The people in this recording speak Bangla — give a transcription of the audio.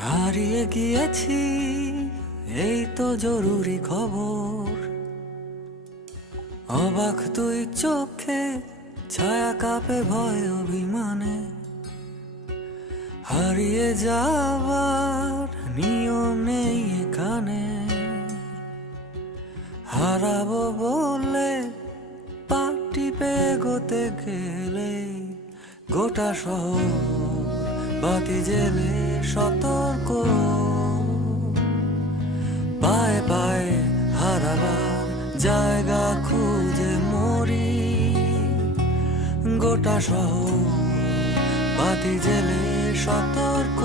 হারিয়ে গিয়েছি, এই তো জরুরি খবর। অবাক তুই চোখে, ছায়া কাঁপে ভয় অভিমানে। হারিয়ে যাবার নিয়ম নেই এখানে। হারাবো বলে পাটি পে গোতে গেলে গোটা শহর বাতি জেলে সতর্ক। পায়ে পায়ে হারাবার জায়গা খুঁজে মরি। গোটা শহর বাতি জেলে সতর্ক।